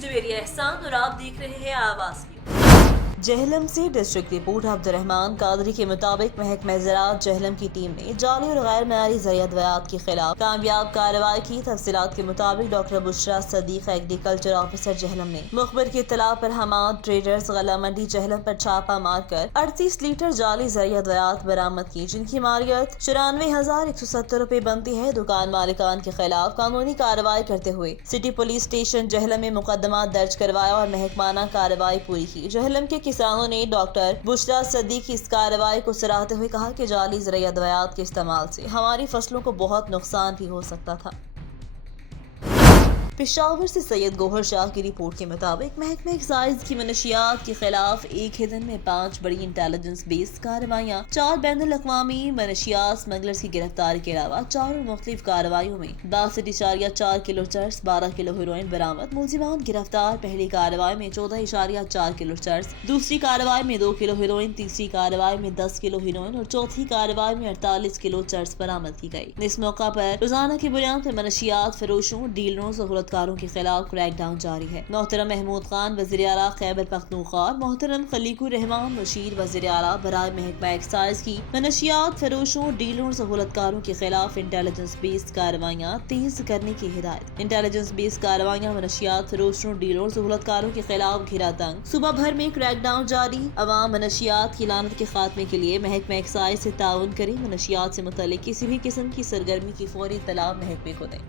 जवेरी एहसान और आप देख रहे हैं आवाज की। जहलम से डिस्ट्रिक्ट रिपोर्ट अब्दुर्रहमान कादरी के मुताबिक महकमा ज़राअत जहलम की टीम ने जाली और गैर मयारी ज़रिया अद्वियात के खिलाफ कामयाब कार्रवाई की। तफसीलात के मुताबिक doctor Bushra Sadiq agriculture officer Jhelum ने मुखबिर की इत्तला पर हमाद ट्रेडर्स गला मंडी जहलम पर छापा मारकर 38 लीटर जाली ज़रिया अद्वियात बरामद की, जिनकी मालियत 94,170 रुपए बनती है। दुकान मालिकान के खिलाफ कानूनी कार्रवाई करते हुए सिटी पुलिस स्टेशन जहलम में मुकदमा दर्ज करवाया और महकमाना कार्रवाई पूरी की। जहलम के किसानों ने डॉक्टर बुशरा सदीक की इस कार्रवाई को सराहते हुए कहा कि जाली ज़रिया अद्वियात के इस्तेमाल से हमारी फसलों को बहुत नुकसान भी हो सकता था। पेशावर से सैयद गोहर शाह की रिपोर्ट के मुताबिक महकमा एक्साइज की मनशियात के खिलाफ एक ही दिन में 5 बड़ी इंटेलिजेंस बेस्ड कार्रवाइयाँ, 4 बैनुल अक़वामी मनशियात स्मगलर्स की गिरफ्तारी के अलावा 4 मुख्तलिफ कार्रवाइयों में 62.4 किलो चर्स, 12 किलो हेरोइन बरामद, मुलजिमान गिरफ्तार। पहली कार्रवाई में 14.4 किलो चर्स, दूसरी कार्रवाई में 2 किलो हेरोइन, तीसरी कार्रवाई में 10 किलो हेरोइन और चौथी कार्रवाई में 48 किलो चर्स बरामद की गई। इस मौका पर रोजाना की बुनियाद पर मनशियात फरोशों, डीलरों, सहूलतकारों के खिलाफ क्रैकडाउन जारी है। मोहतरम महमूद खान वज़ीर आला खैबर पख्तूनख्वा और मोहतरम खलीकुर रहमान बशीर वज़ीर आला बराए महकमा एक्साइज की मनशियात फरोशों, डीलरों, सहूलतकारों के खिलाफ इंटेलिजेंस बेस्ड कार्रवाइयाँ तेज करने की हिदायत। इंटेलिजेंस बेस्ड कार्रवाइयाँ मनशियात फरोशों, डीलरों, सहूलतकारों के खिलाफ घेरा तंग, सुबह भर में क्रैकडाउन जारी। अवाम मनशियात की लानत के खात्मे के लिए महकमा एक्साइज से ताउन करें। मनशियात से मुतल्लिक किसी भी किस्म की सरगर्मी की फौरी इत्तला महकमे को दें।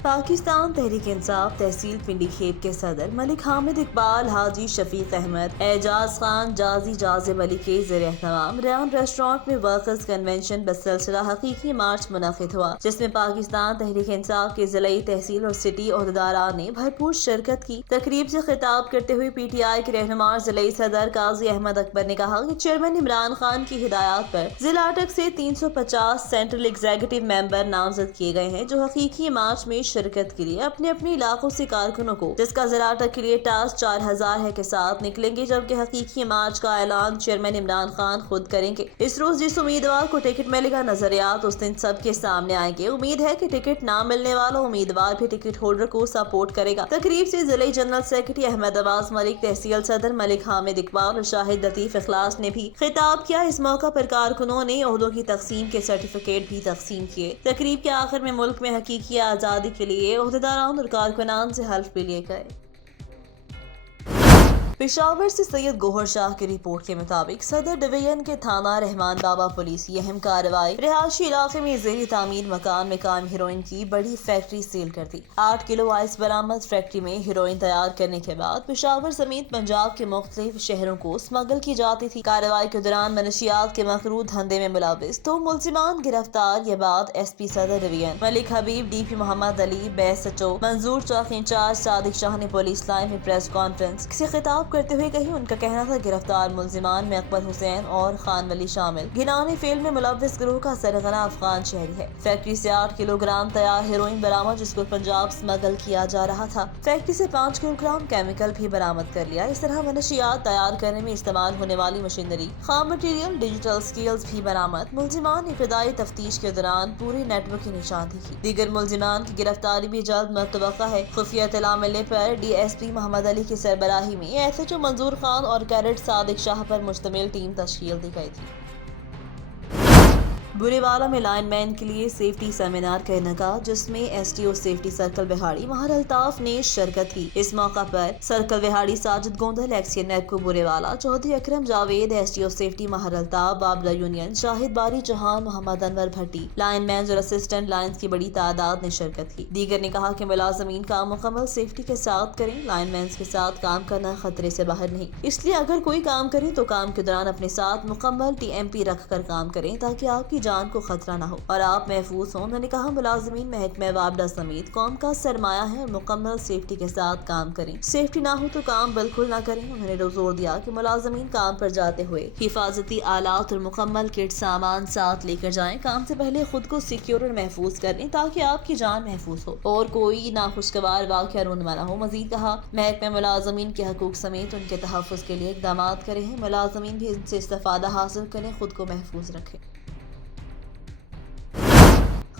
पाकिस्तान तहरीक इंसाफ तहसील पिंडी खेप के सदर मलिक हामिद इकबाल, हाजी शफीक अहमद, एजाज खान, जाजी जाजिम अली के ज़ेर-ए-एहतमाम रेयान रेस्टोरेंट में वर्कर्स कन्वेंशन बसिलसिला हकीकी मार्च मुनक़िद हुआ, जिसमें पाकिस्तान तहरीक इंसाफ के ज़िलाई, तहसील और सिटी ओहदेदारान ने भरपूर शिरकत की। तकरीब से खिताब करते हुए PTI के रहनुमा ज़िलाई सदर काजी अहमद अकबर ने कहा कि चेयरमैन इमरान खान की हिदायत पर जिला अटक से 350 सेंट्रल एग्जीक्यूटिव मेंबर नामजद किए गए हैं, जो हकीकी मार्च में शिरकत के लिए अपने अपने इलाकों से कारकुनों को, जिसका जिला अटक के लिए टास्क 4000 है, के साथ निकलेंगे, जबकि हकीकी मार्च का ऐलान चेयरमैन इमरान खान खुद करेंगे। इस रोज जिस उम्मीदवार को टिकट मिलेगा नजरियात उस दिन सबके सामने आएंगे। उम्मीद है कि टिकट ना मिलने वाला उम्मीदवार भी टिकट होल्डर को सपोर्ट करेगा। तकरीब से जिले जनरल सेक्रेटरी अहमद अब्बास मलिक, तहसील सदर मलिक हामिद इकबाल और शाहिद लतीफ इखलास ने भी खिताब किया। इस मौका पर कारकुनों ने ओहदों की तकसीम के सर्टिफिकेट भी तकसीम किए। तकरीब के आखिर में मुल्क में हकीकी आज़ादी के लिए ओहदेदारान और कारकुनान से हल्फ भी लिए गए। पेशावर से सैयद गोहर शाह की रिपोर्ट के मुताबिक सदर डिवीजन के थाना रहमान बाबा पुलिस की अहम कार्रवाई रिहायशी इलाके में ज़ेरी तामीर मकान में कायम हेरोइन की बड़ी फैक्ट्री सील कर दी। 8 किलो आइस बरामद। फैक्ट्री में हेरोइन तैयार करने के बाद पेशावर समेत पंजाब के मुख्तलिफ शहरों को स्मगल की जाती थी। कार्रवाई के दौरान मनशियात के मकरू धंधे में मुलविस 2 मुलजिमान गिरफ्तार। ये बात SP सदर डिवीजन मलिक हबीब, DP मोहम्मद अली, BSHO मंजूर, चौकी इंचार्ज सादिक शाह ने पुलिस लाइन में प्रेस कॉन्फ्रेंस से खिताब करते हुए कही। उनका कहना था गिरफ्तार मुलजिमान में अकबर हुसैन और खान वली शामिल घिनौनी फेल में मुलविस गिरोह का सरगना अफगान शहरी है। फैक्ट्री से 8 किलोग्राम तैयार हेरोइन बरामद, जिसको पंजाब स्मगल किया जा रहा था। फैक्ट्री से 5 किलोग्राम केमिकल भी बरामद कर लिया। इस तरह मनशियात तैयार करने में इस्तेमाल होने वाली मशीनरी, खाम मटीरियल, डिजिटल स्केल्स भी बरामद। मुलजिमान ने इब्तदाई तफ्तीश के दौरान पूरे नेटवर्क की निशानदेही की। दीगर मुलजिमान की गिरफ्तारी भी जल्द मुतवक्का है। खुफिया इत्तला मिलने पर DSP मोहम्मद अली की सरबराही में SHO मंजूर खान और कैडेट सादिक शाह पर मुश्तमिल टीम तश्कील दी गई थी। बुरेवाला में लाइनमैन के लिए सेफ्टी सेमिनार का इनेकाद, जिसमें STO सेफ्टी सर्कल बिहाड़ी महर अल्ताफ ने शिरकत की। इस मौका पर सर्कल बिहाड़ी साजिद गोंदल, एक्सियन नेको बुरेवाला, चौधरी अकरम जावेद, STO सेफ्टी महर अल्ताफ, बाबला यूनियन, शाहिद बारी जहान, मोहम्मद अनवर भट्टी, लाइनमैन और असिस्टेंट लाइन्स की बड़ी तादाद ने शिरकत की। दीगर ने कहा कि मुलाजमीन का मुकम्मल सेफ्टी के साथ करें। लाइनमैन के साथ काम करना खतरे से बाहर नहीं, इसलिए अगर कोई काम करें तो काम के दौरान अपने साथ मुकम्मल TMP रख कर काम करें, ताकि आपकी जान को खतरा न हो और आप महफूज हों। उन्होंने कहा मुलाजमीन महकमा वाबडा समेत कौम का सरमाया है और मुकम्मल सेफ्टी के साथ काम करें। सेफ्टी ना हो तो काम बिल्कुल ना करें। उन्होंने जोर दिया कि मुलाजमीन काम पर जाते हुए हिफाजती आलात और मुकम्मल किट सामान साथ लेकर जाएं। काम से पहले खुद को सिक्योर और महफूज करें, ताकि आपकी जान महफूज हो और कोई नाखुशगवार वाक़या रूनमा न हो। मजीद कहा महकमा मुलाजमीन के हकूक समेत उनके तहफ़्फ़ुज़ के लिए इक़दाम करे हैं। मुलाजमीन भी इनसे इस्तिफ़ादा हासिल करें, खुद को महफूज रखें।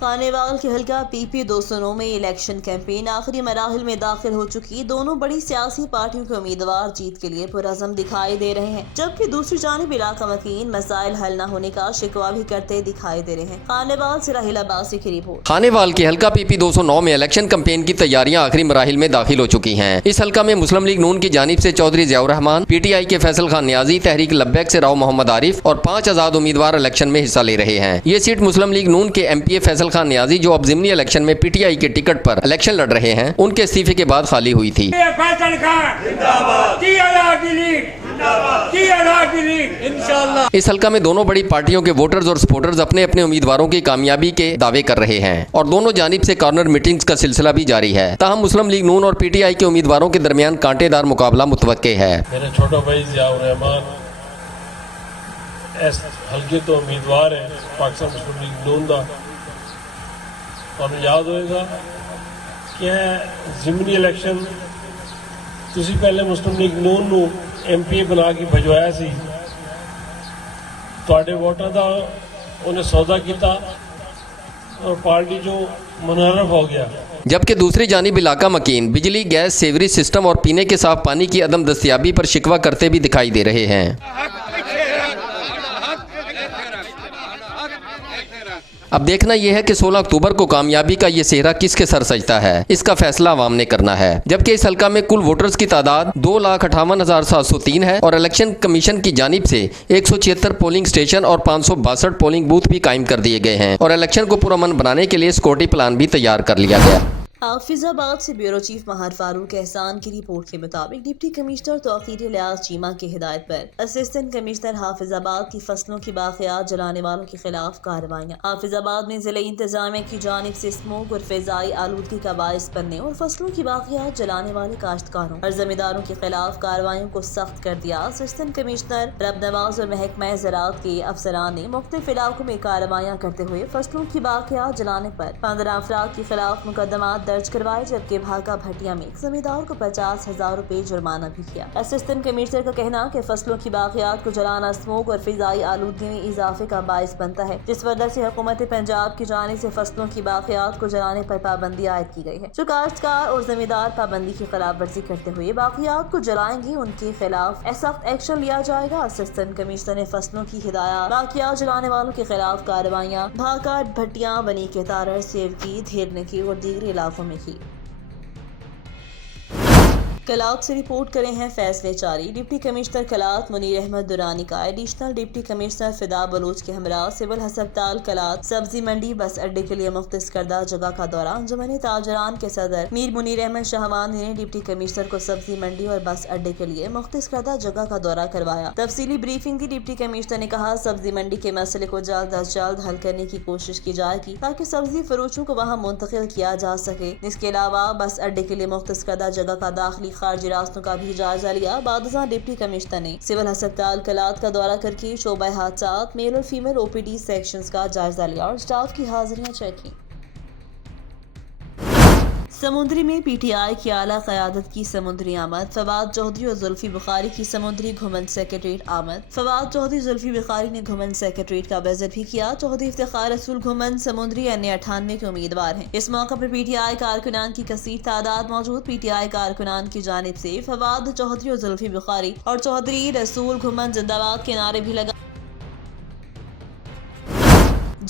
خانیوال کے حلقہ PP 209 میں الیکشن کیمپین آخری مراحل میں داخل ہو چکی دونوں بڑی سیاسی پارٹیوں کے امیدوار جیت کے لیے پرعزم دکھائی دے رہے ہیں، جبکہ دوسری جانب علاقہ مکین مسائل حل نہ ہونے کا شکوہ بھی کرتے دکھائی دے رہے ہیں۔ خانیوال سے راحیل عباسی کی رپورٹ۔ خانیوال کے حلقہ PP 209 میں الیکشن کیمپین کی تیاریاں آخری مراحل میں داخل ہو چکی ہیں۔ اس حلقہ میں مسلم لیگ نون کی جانب سے چودھری ضیاء الرحمان، PTI کے فیصل خان نیازی، تحریک لبیک سے راؤ محمد عارف اور 5 آزاد امیدوار الیکشن میں حصہ لے رہے ہیں۔ یہ سیٹ مسلم لیگ نون کے MPA فیصل خان نیازی، جو اب ضمنی الیکشن میں PTI کے ٹکٹ پر الیکشن لڑ رہے ہیں، ان کے استعفے کے بعد خالی ہوئی تھی۔ اس حلقہ میں دونوں بڑی پارٹیوں کے ووٹرز اور سپورٹرز اپنے اپنے امیدواروں کی کامیابی کے دعوے کر رہے ہیں اور دونوں جانب سے کارنر میٹنگز کا سلسلہ بھی جاری ہے۔ تاہم مسلم لیگ نون اور PTI کے امیدواروں کے درمیان کانٹے دار مقابلہ متوقع ہے۔ میرے چھوٹا بھائی ضیاء الرحمان اس حلقے تو امیدوار ہیں پاکستان مسلم لیگ نون دا، اور یاد ہوئے گا کہ ضمنی الیکشن تسی پہلے مسلم لیگ نون نو MPA بنا کے بھجوایا سی، تواڈے ووٹاں دا انہیں سودا کیتا اور پارٹی جو منحرف ہو گیا۔ جبکہ دوسری جانب علاقہ مکین بجلی، گیس، سیوریج سسٹم اور پینے کے صاف پانی کی عدم دستیابی پر شکوہ کرتے بھی دکھائی دے رہے ہیں۔ اب دیکھنا یہ ہے کہ 16 اکتوبر کو کامیابی کا یہ صحرا کس کے سر سجتا ہے، اس کا فیصلہ عوام نے کرنا ہے۔ جبکہ اس حلقہ میں کل ووٹرز کی تعداد 2,58,703 ہے اور الیکشن کمیشن کی جانب سے 176 پولنگ سٹیشن اور 562 پولنگ بوتھ بھی قائم کر دیے گئے ہیں اور الیکشن کو پرامن بنانے کے لیے سیکورٹی پلان بھی تیار کر لیا گیا۔ حافظ آباد سے بیورو چیف مہر فاروق احسان کی رپورٹ کے مطابق ڈپٹی کمشنر توقیر الیاس چیمہ کی ہدایت پر اسسٹنٹ کمشنر حافظ آباد کی فصلوں کی باقیات جلانے والوں کے خلاف کارروائیاں۔ حافظ آباد میں ضلعی انتظامیہ کی جانب سے اسموگ اور فضائی آلودگی کا باعث بننے اور فصلوں کی باقیات جلانے والے کاشتکاروں اور زمینداروں کے خلاف کارروائیوں کو سخت کر دیا۔ اسسٹنٹ کمشنر رب نواز اور محکمہ زراعت کے افسران نے مختلف علاقوں میں کارروائیاں کرتے ہوئے فصلوں کی باقیات جلانے پر 15 افراد کے خلاف مقدمات درج کروائے، جبکہ بھاکا بھٹیا میں ایک زمیندار کو 50,000 روپے جرمانہ بھی کیا۔ اسسٹنٹ کمشنر کا کہنا کہ فصلوں کی باقیات کو جلانا اسموگ اور فضائی آلودگی میں اضافے کا باعث بنتا ہے، جس وجہ سے حکومت پنجاب کی جانب سے فصلوں کی باقیات کو جلانے پر پابندی عائد کی گئی ہے۔ جو کاشتکار اور زمیندار پابندی کی خلاف ورزی کرتے ہوئے باقیات کو جلائیں گے، ان کے خلاف سخت ایکشن لیا جائے گا۔ اسسٹنٹ کمشنر نے فصلوں کی ہدایات، باقیات جلانے والوں کے خلاف کارروائیاں بھاکا بھٹیا، بنی کے تارڑ، سیوکی، دھیرنے کی اور دیگر علاقوں میں کی۔ کلات سے رپورٹ کرے ہیں فیصلے جاری۔ ڈپٹی کمشنر کلات منیر احمد درانی کا ایڈیشنل ڈپٹی کمشنر فدا بلوچ کے ہمراہ سول ہسپتال کلات سبزی منڈی بس اڈے کے لیے مختص کردہ جگہ کا دورہ۔ انجمن تاجران کے صدر میر منیر احمد شہوانی نے ڈپٹی کمشنر کو سبزی منڈی اور بس اڈے کے لیے مختص کردہ جگہ کا دورہ کروایا۔ تفصیلی بریفنگ دی۔ ڈپٹی کمشنر نے کہا سبزی منڈی کے مسئلے کو جلد از جلد حل کرنے کی کوشش کی جائے گی تاکہ سبزی فروشوں کو وہاں منتقل کیا جا سکے۔ اس کے علاوہ بس اڈے کے لیے مختص کردہ جگہ کا داخلی خارجی راستوں کا بھی جائزہ لیا۔ بعد ازاں ڈپٹی کمشنر نے سول ہسپتال کلات کا دورہ کر کے شعبہ حادثات، میل اور فیمیل OPD سیکشنز کا جائزہ لیا اور سٹاف کی حاضریاں چیک کی۔ سمندری میں PTI کی اعلیٰ قیادت کی سمندری آمد۔ فواد چودھری اور زلفی بخاری کی سمندری گھمنڈ سیکریٹریٹ آمد۔ فواد چودھری زلفی بخاری نے گھمنڈ سیکریٹریٹ کا وزٹ بھی کیا۔ چودھری افتخار رسول گھمنڈ سمندری NA98 کے امیدوار ہیں۔ اس موقع پر PTI کارکنان کی کثیر تعداد موجود۔ PTI کارکنان کی جانب سے فواد چودھری اور زلفی بخاری اور چودھری رسول گھمنڈ زندہ باد کے نعرے بھی لگا۔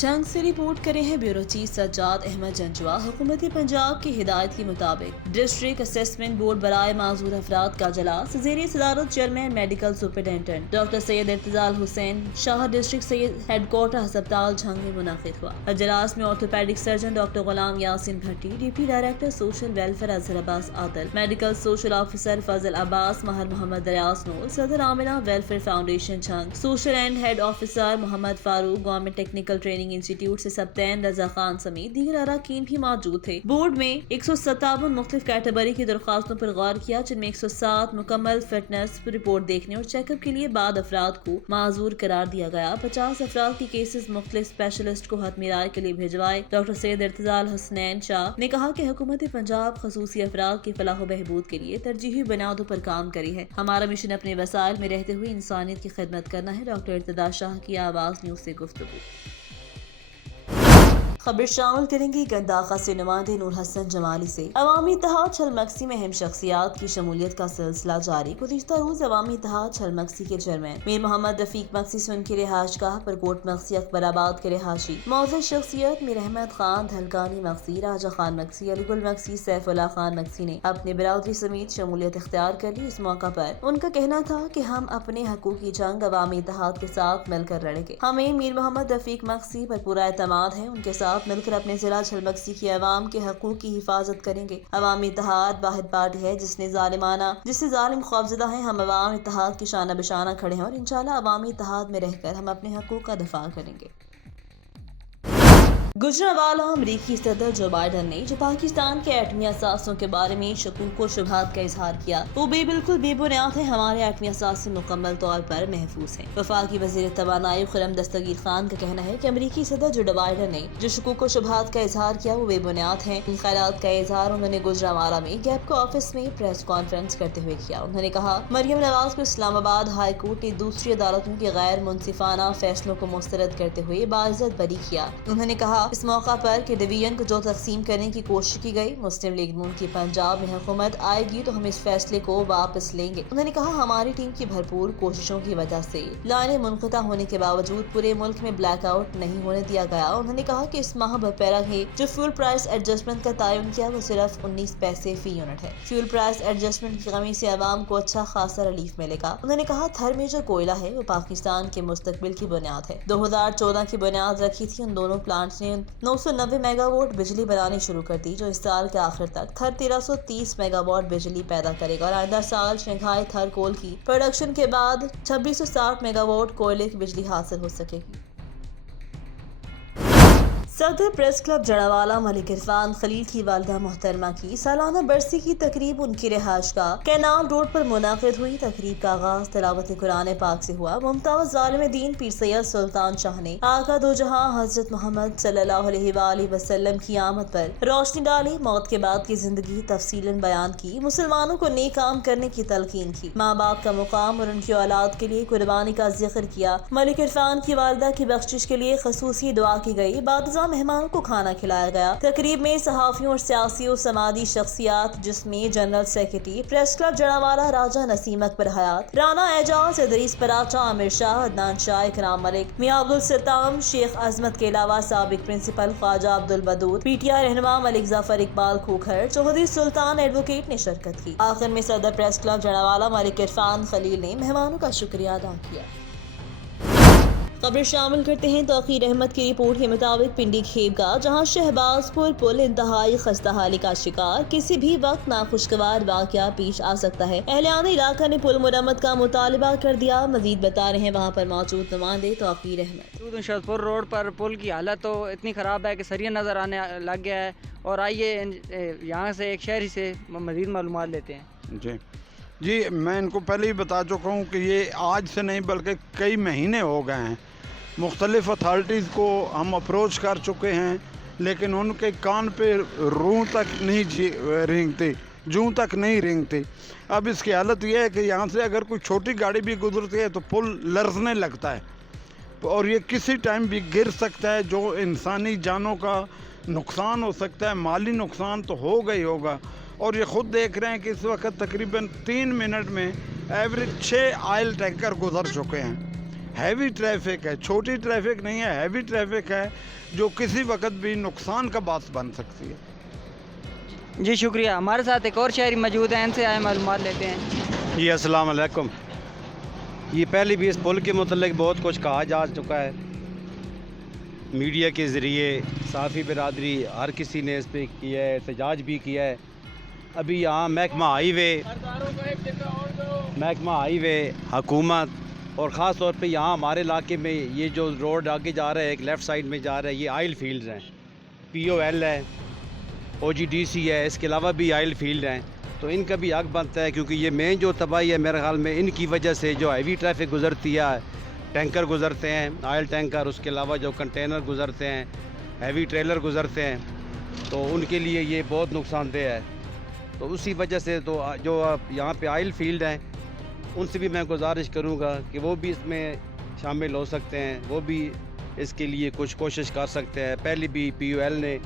جنگ سے رپورٹ کرے ہیں بیورو چیف سجاد احمد جنجوا۔ حکومت پنجاب کی ہدایت کے مطابق ڈسٹرکٹ اسسمنٹ بورڈ برائے معذور افراد کا اجلاس زیر صدارت چیئرمین میڈیکل سپرنٹینڈنٹ ڈاکٹر سید ارتضال حسین شاہ ڈسٹرکٹ سید ہیڈ کوارٹر ہسپتال جھنگ میں منعقد ہوا۔ اجلاس میں orthopaedic surgeon doctor Ghulam Yasin Bhatti, deputy director social welfare Azhar Abbas Adil, medical social officer Fazal Abbas, ماہر محمد ریاض نور، صدر عاملہ welfare foundation Jhang, social and head officer Muhammad Farooq, government technical training institute سے سبتین رضا خان سمیت دیگر اراکین بھی موجود تھے۔ بورڈ میں 157 مختلف کیٹیگری کی درخواستوں پر غور کیا، جن میں 107 مکمل فٹنس رپورٹ دیکھنے اور چیک اپ کے لیے بعد افراد کو معذور قرار دیا گیا۔ 50 افراد کی کیسز مختلف اسپیشلسٹ کو حتمی رائے کے لیے بھجوائے۔ ڈاکٹر سید ارتضال حسنین شاہ نے کہا کہ حکومت پنجاب خصوصی افراد کی فلاح و بہبود کے لیے ترجیحی بنیادوں پر کام کری ہے۔ ہمارا مشن اپنے وسائل میں رہتے ہوئے انسانیت کی خدمت کرنا ہے۔ ڈاکٹر ارتضا شاہ کی آواز نیوز سے گفتگو۔ खबर शामिल करेंगी गंदाखा से नुमाइंदे नूर हसन जमाली से। अवामी इत्तेहाद छलमक्सी में अहम शख्सियात की शमूलियत का सिलसिला जारी। गुज़िश्ता रोज अवामी इत्तेहाद छलमक्सी के चेयरमैन मीर मोहम्मद रफीक मक्सी से उनकी रिहाइशगाह पर कोट मक्सी अकबराबाद के रिहायशी मौजूद शख्सियत मीर अहमद खान, धलकानी मक्सी, राजा खान मक्सी, अलीगुल मक्सी, सैफुल्ला खान मक्सी ने अपनी बिरादरी समेत शमूलियत इख्तियार कर ली। इस मौका पर उनका कहना था कि हम अपने हकूक़ की जंग अवामी इत्तेहाद के साथ मिलकर लड़ेंगे। हमें मीर मोहम्मद रफीक मक्सी पर पूरा एतमाद है। उनके साथ मिलकर अपने जिला छलमक्सी की अवाम के हकूक़ की हिफाजत करेंगे। अवामी इत्तेहाद वाहिद पार्टी है जिससे जालिम खौफजदा है। हम अवाम इत्तेहाद की शाना बिशाना खड़े हैं और इंशाल्लाह अवामी इत्तेहाद में रहकर हम अपने हकूक़ का दिफा करेंगे। गुजरांवाला अमरीकी सदर जो बाइडन ने जो पाकिस्तान के एटमी असासों के बारे में शकूक और शुबहात का इजहार किया वो बिल्कुल बेबुनियाद है। हमारे एटमी असासे मुकम्मल तौर पर महफूज हैं। वफाकी वज़ीर तवानाई खुर्रम दस्तगीर खान का कहना है कि अमरीकी सदर जो बाइडन ने जो शकूक और शुबहात का इजहार किया वो बेबुनियाद है। इन ख्यालात का इजहार उन्होंने गुजरांवाला में गैप ऑफिस में प्रेस कॉन्फ्रेंस करते हुए किया। उन्होंने कहा मरियम नवाज को इस्लामाबाद हाई कोर्ट ने दूसरी अदालतों के गैर मुनसिफाना फैसलों को मुस्तरद करते हुए बाइज्जत बरी किया। उन्होंने कहा इस मौका पर कि डिवीजन को जो तकसीम करने की कोशिश की गई, मुस्लिम लीग नून की पंजाब में हुकूमत आएगी तो हम इस फैसले को वापस लेंगे। उन्होंने कहा हमारी टीम की भरपूर कोशिशों की वजह से लाइनें मुनक़ता होने के बावजूद पूरे मुल्क में ब्लैकआउट नहीं होने दिया गया। उन्होंने कहा कि इस माह बपैरा है जो फ्यूल प्राइस एडजस्टमेंट का तयन किया वो सिर्फ 19 पैसे फी यूनिट है। फ्यूल प्राइस एडजस्टमेंट की कमी से आवाम को अच्छा खासा रिलीफ मिलेगा। उन्होंने कहा थर में जो कोयला है वो पाकिस्तान के मुस्तकबिल की बुनियाद है। 2014 की बुनियाद रखी थी। उन दोनों प्लांट्स ने 990 मेगावाट बिजली बनानी शुरू कर दी जो इस साल के आखिर तक थर 1330 मेगावाट बिजली पैदा करेगा और आइंदा साल शंघाई थर कोल की प्रोडक्शन के बाद 2660 मेगावाट कोयले की बिजली हासिल हो सकेगी। सदर प्रेस क्लब जड़ावाला मलिक इरफान खलील की वालिदा मोहतरमा की सालाना बरसी की तकरीब उनकी रिहाइशगाह कैनाल रोड पर मुनाकिद हुई। तकरीब का आगाज तिलावत कुरान पाक से हुआ। मुमताज जालिम दीन पीर सैयद सुल्तान शाह ने आका दो जहां हजरत मोहम्मद सल्लल्लाहु अलैहि वसल्लम की आमद पर रोशनी डाली। मौत के बाद की जिंदगी तफसीलन बयान की। मुसलमानों को नेक काम करने की तलकीन की। माँ बाप का मुकाम और उनकी औलाद के लिए कुर्बानी का जिक्र किया। मलिक इरफान की वालिदा की बख्शिश के लिए खसूसी दुआ की गई। बादशाह मेहमानों को खाना खिलाया गया। तकरीब में सहाफियों और सियासी और समाजी शख्सियात जिसमें general secretary press club Jaranwala Raja Naseem Akbar Hayat, Rana Ijaz, Idrees Paracha, Amir Shah, Adnan Shah, Ikram Malik, मियां अब्दुल सत्ताम, शेख अजमत के अलावा साबिक प्रिंसिपल ख्वाजा अब्दुल बदूर, पीटीआई रहनुमा मलिक जाफर इकबाल खोखर, चौधरी सुल्तान एडवोकेट ने शिरकत की। आखिर में सदर प्रेस क्लब जड़ावाला मलिक इरफान खलील ने मेहमानों का शुक्रिया अदा किया। खबर शामिल करते हैं तौकीर अहमद की रिपोर्ट के मुताबिक पिंडी खेबगा जहां शहबाजपुर पुल इंतहाई खस्ता हाली का शिकार, किसी भी वक्त नाखुशगवार वाकया पेश आ सकता है। अहलियान इलाका ने पुल मुरम्मत का मुतालबा कर दिया। मजीद बता रहे हैं वहां पर मौजूद नुमाइंदे तौकीर अहमद। शहबाजपुर रोड पर पुल की हालत तो इतनी ख़राब है कि सरिया नज़र आने लग गया है। और आइए यहाँ से एक शहरी से मजीद मालूमात लेते हैं। जी मैं इनको पहले ही बता चुका हूँ कि ये आज से नहीं बल्कि कई महीने हो गए हैं। मुख्तलिफ़ अथॉरिटीज़ को हम अप्रोच कर चुके हैं लेकिन उनके कान पे रूं तक नहीं रेंगती, जूं तक नहीं रेंगती। अब इसकी हालत यह है कि यहाँ से अगर कोई छोटी गाड़ी भी गुजरती है तो पुल लर्जने लगता है और ये किसी टाइम भी गिर सकता है, जो इंसानी जानों का नुकसान हो सकता है। माली नुकसान तो होगा ही होगा। और ये ख़ुद देख रहे हैं कि इस वक्त तकरीबन 3 मिनट में एवरेज 6 ऑयल टैंकर गुजर चुके हैं। हैवी ट्रैफिक है, छोटी ट्रैफिक नहीं है, हैवी ट्रैफिक है जो किसी वक्त भी नुकसान का बात बन सकती है। जी शुक्रिया। हमारे साथ एक और शहरी मौजूद हैं, इनसे आए मालूमात लेते हैं। जी अस्सलाम वालेकुम। ये पहले भी इस पुल के मुतल्लिक़ बहुत कुछ कहा जा चुका है, मीडिया के ज़रिए, साफ़ी बिरादरी हर किसी ने इस पर किया है, एहतजाज भी किया है। अभी यहाँ महकमा हाईवे हुकूमत और ख़ास तौर पे यहाँ हमारे इलाके में ये जो रोड आगे जा रहा है, एक लेफ़्ट साइड में जा रहा है, ये आयल फील्ड्स हैं, POL है, OGDC है, इसके अलावा भी आयल फील्ड हैं। तो इनका भी हक बनता है क्योंकि ये मेन जो तबाही है मेरे ख्याल में इनकी वजह से जो हैवी ट्रैफिक गुजरती है, टैंकर गुजरते हैं, ऑयल टैंकर, उसके अलावा जो कंटेनर गुजरते हैं, हैवी ट्रेलर गुजरते हैं, तो उनके लिए ये बहुत नुकसानदेह है। तो उसी वजह से तो जो यहाँ पे आयल फील्ड हैं उनसे भी मैं गुजारिश करूँगा कि वो भी इसमें शामिल हो सकते हैं, वो भी اس کے لیے کچھ کوشش کر سکتے ہیں. پہلے بھی POL نے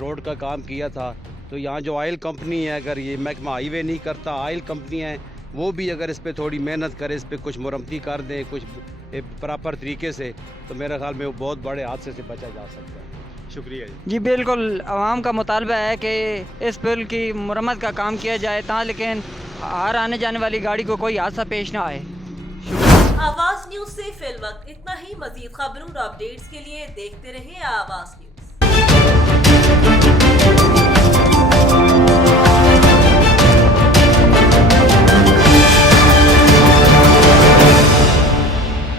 روڈ کا کام کیا تھا, تو یہاں جو آئل کمپنی ہے, اگر یہ محکمہ ہائی وے نہیں کرتا, آئل کمپنی ہیں وہ بھی اگر اس پہ تھوڑی محنت کرے, اس پہ کچھ مرمتی کر دیں کچھ پراپر طریقے سے, تو میرے خیال میں وہ بہت بڑے حادثے سے بچا جا سکتا ہے. شکریہ جی بالکل, عوام کا مطالبہ ہے کہ اس پل کی مرمت کا کام کیا جائے لیکن ہر آنے جانے والی گاڑی کو کوئی حادثہ پیش نہ آئے. آواز نیوز سے فی الوقت اتنا ہی. مزید خبروں اور اپڈیٹس کے لیے دیکھتے رہیں آواز نیوز.